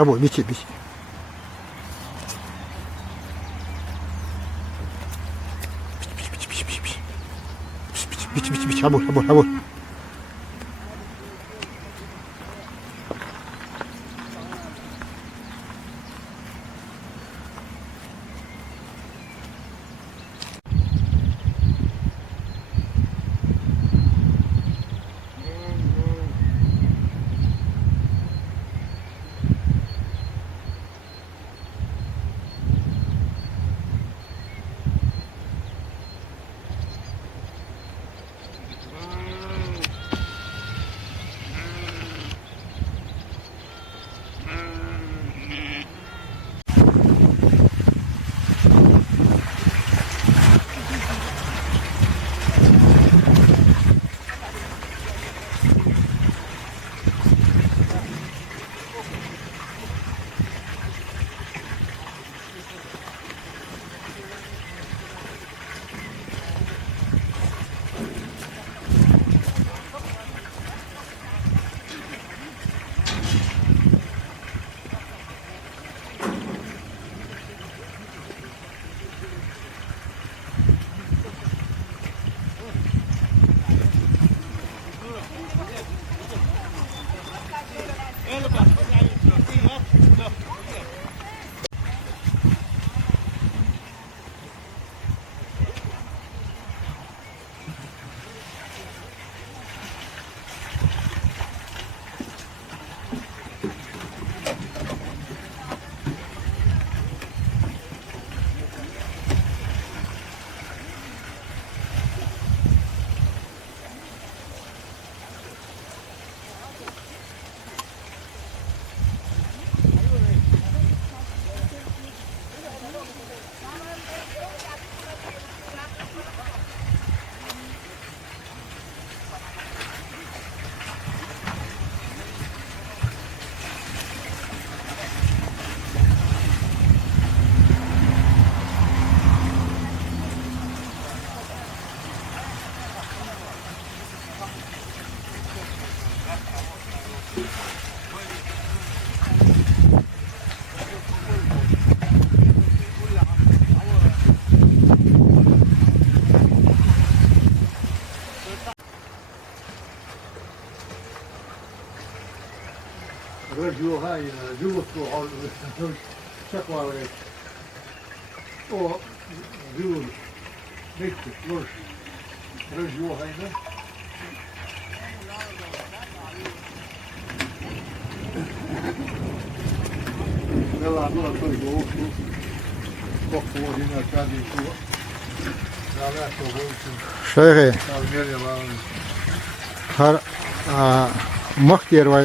여보 미치 미치 미치 여보 Rödjur här, rot har separerat. Och rot riktigt lös. Rödjur här inne. Meillä on tuolla toi koukku. Kokku on siinä kädin tuo. لا توبوشن شيخي المانيا هر مختار و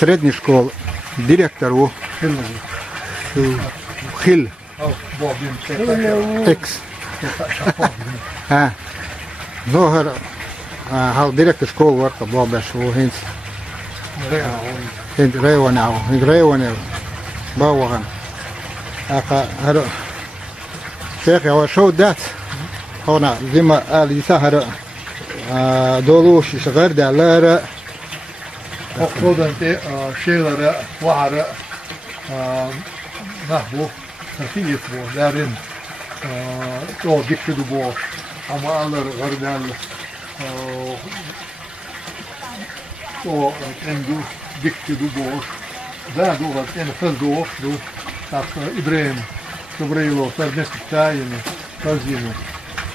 سредней школы директор و خل او بوبين اكس ها ظهر هاو ديريكتور شكول ورقة بابا شو هنس هند ريوناو هند ريوناو باوغن اقا هرو شيخي هو شو دات هنا زي ما قال يسهر دولوش شغير دالر أقصد شيلر وعر نحبو تفيت بو دارين تو ديكتو بوش أما ألر غردال تو عندو ديكتو بوش دا دوغت إن فردوش دو تاق إبراهيم تبريلو سرنس تاين تزينو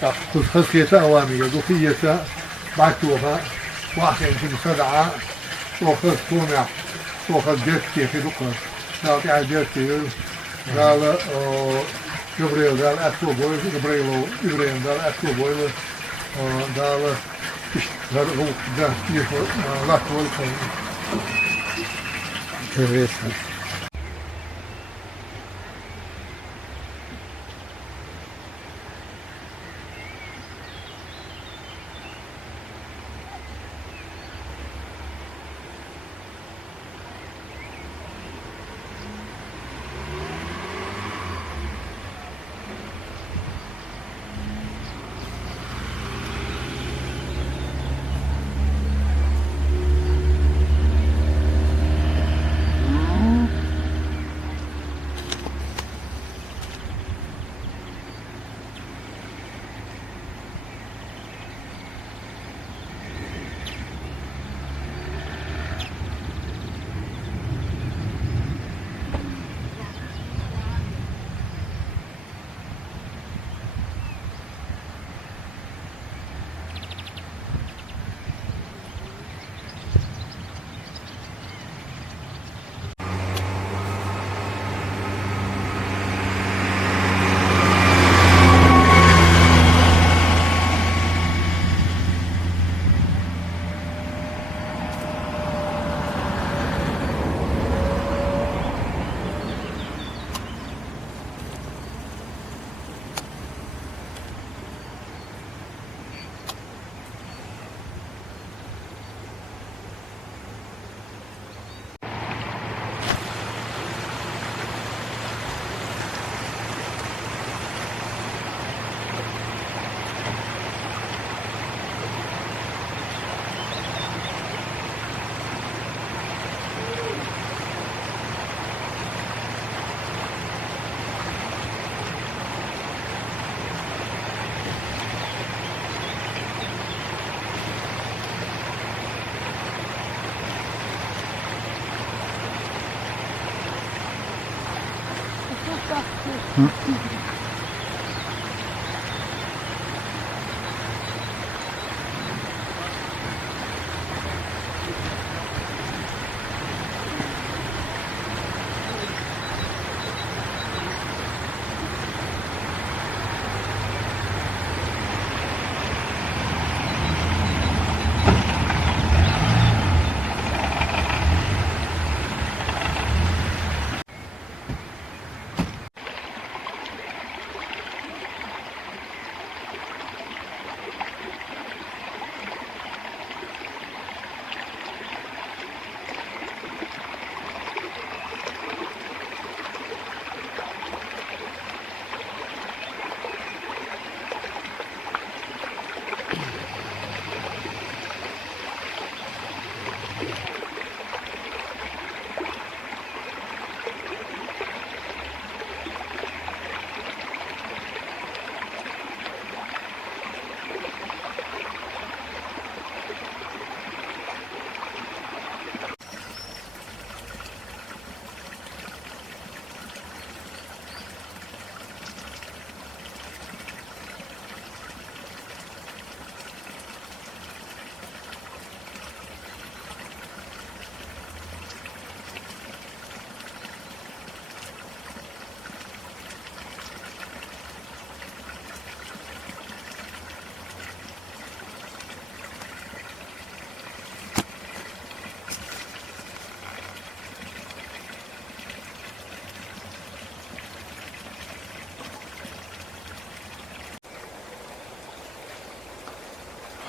تاق تخسيتا أوامي دو فيتا بعتوها واحد يمكن سبعة توخذ كومع توخذ جرتي في دقة قال قاعد جرتي قال جبريل قال أكتو بويل إبراهيم قال أكتو بويل قال قال هو ده يفر لا تقول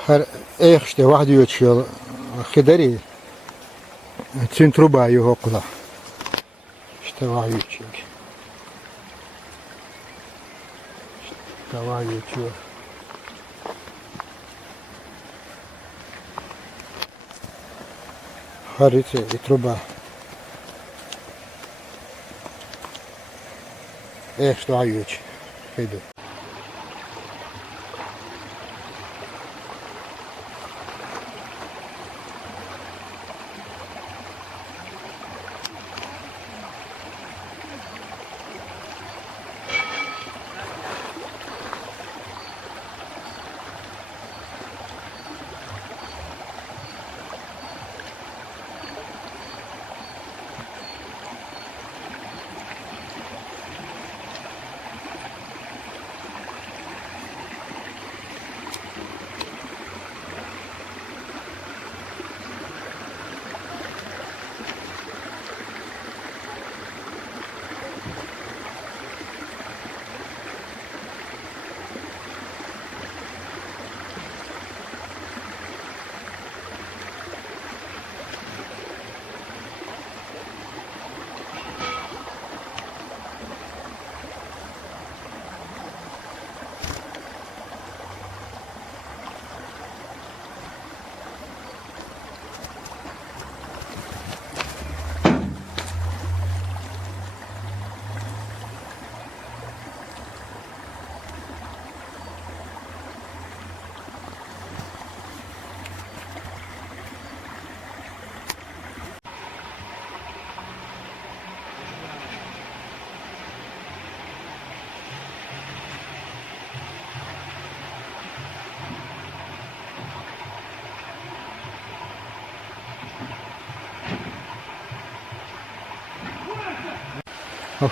هر ايخشتي واحد يوتشيل خدري تين تروبا يهو قلا اشتا واحد يوتشيل اشتا واحد يوتشيل هريتي تروبا ايش واحد يوتشيل خدري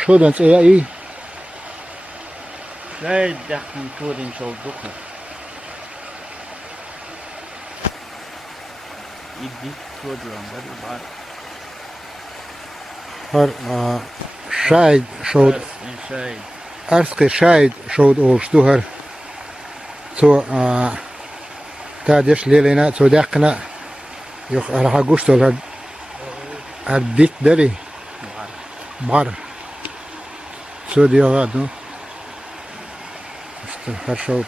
شو دنس ايه شاید دخم تورین شو دخم ایدی توریم بری بار هر شاید شود شاید ارسق شاید شود اوشتو هر تو تادش ليلنا تو دقنا يخ راح اقوشتو هر ديك دري بار سودي غادو هر شو